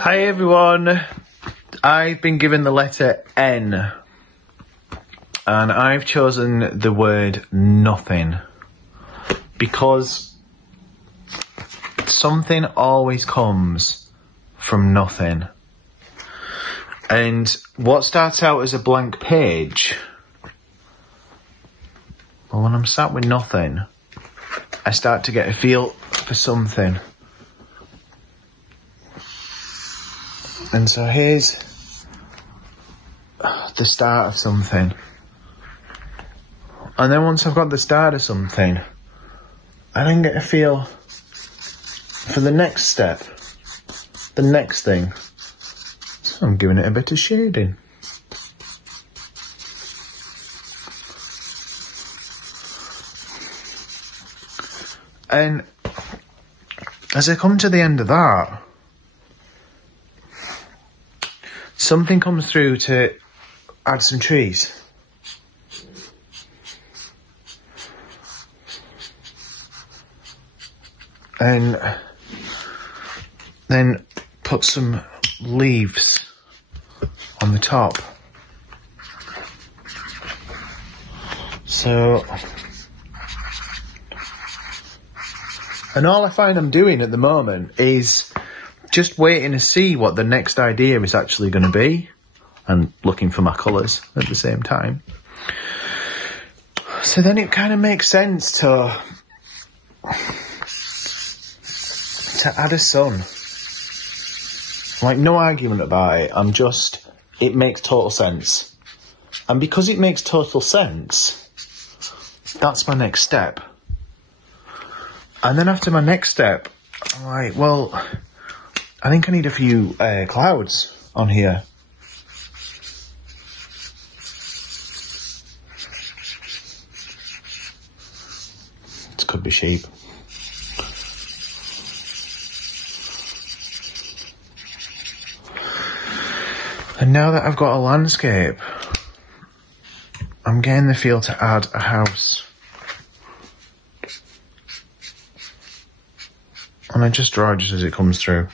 Hi everyone, I've been given the letter N and I've chosen the word nothing because something always comes from nothing. And what starts out as a blank page, well, when I'm sat with nothing, I start to get a feel for something. And so here's the start of something. And then once I've got the start of something, I then get a feel for the next step, the next thing. So I'm giving it a bit of shading. And as I come to the end of that, something comes through to add some trees. And then put some leaves on the top. So, and all I find I'm doing at the moment is just waiting to see what the next idea is actually going to be and looking for my colours at the same time. So then it kind of makes sense to add a sun. Like, no argument about it. It makes total sense. And because it makes total sense, that's my next step. And then after my next step, I'm like, well, I think I need a few clouds on here. It could be sheep. And now that I've got a landscape, I'm getting the feel to add a house. And I just draw just as it comes through.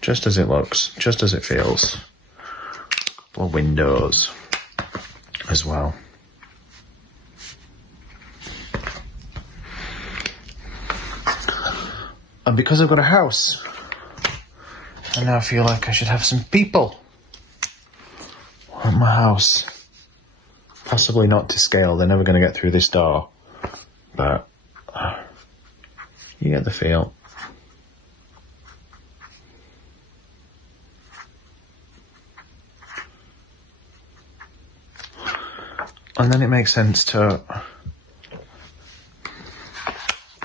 Just as it looks, just as it feels. A couple of windows as well. And because I've got a house, I now feel like I should have some people at my house. Possibly not to scale, they're never going to get through this door. But you get the feel. And then it makes sense to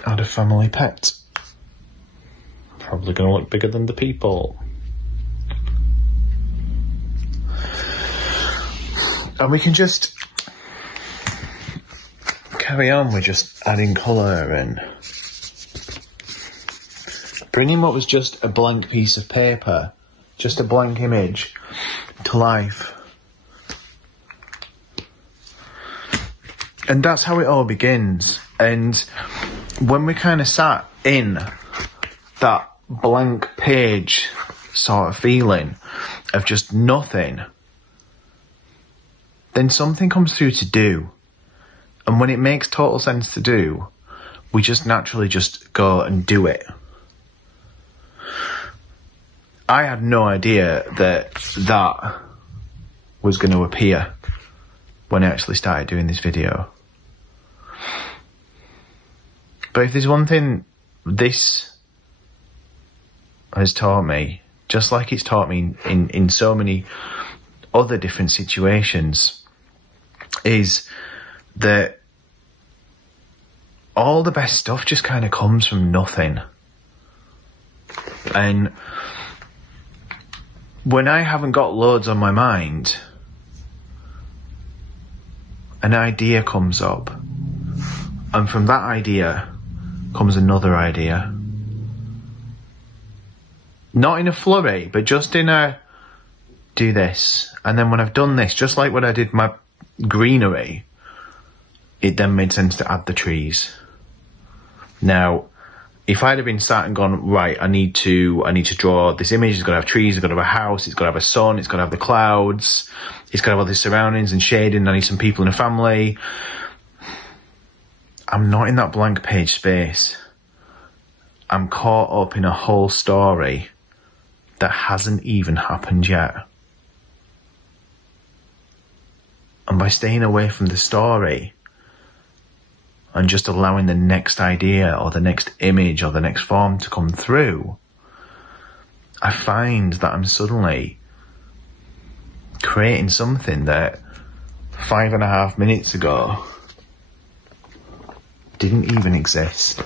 add a family pet. Probably going to look bigger than the people. And we can just carry on with just adding colour and bringing what was just a blank piece of paper, just a blank image, to life. And that's how it all begins. And when we kind of sat in that blank page sort of feeling of just nothing, then something comes through to do. And when it makes total sense to do, we just naturally just go and do it. I had no idea that that was going to appear when I actually started doing this video. But if there's one thing this has taught me, just like it's taught me in so many other different situations, is that all the best stuff just kind of comes from nothing. And when I haven't got loads on my mind, an idea comes up. And from that idea comes another idea. Not in a flurry, but just in a do this. And then when I've done this, just like when I did my greenery, it then made sense to add the trees. Now, if I'd have been sat and gone, right, I need to draw this image, it's got to have trees, it's got to have a house, it's got to have a sun, it's got to have the clouds, it's got to have all the surroundings and shading, I need some people in a family. I'm not in that blank page space. I'm caught up in a whole story that hasn't even happened yet. And by staying away from the story and just allowing the next idea or the next image or the next form to come through, I find that I'm suddenly creating something that 5.5 minutes ago didn't even exist.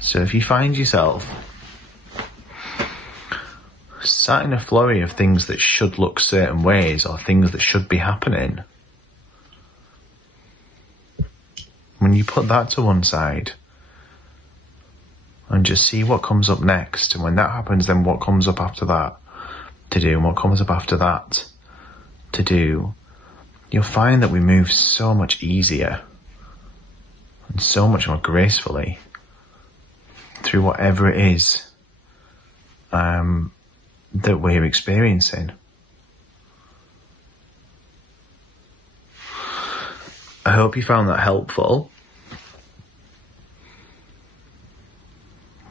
So if you find yourself sat in a flurry of things that should look certain ways or things that should be happening, when you put that to one side and just see what comes up next, and when that happens, then what comes up after that to do, and what comes up after that to do, you'll find that we move so much easier and so much more gracefully through whatever it is that we're experiencing. I hope you found that helpful.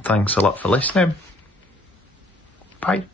Thanks a lot for listening. Bye.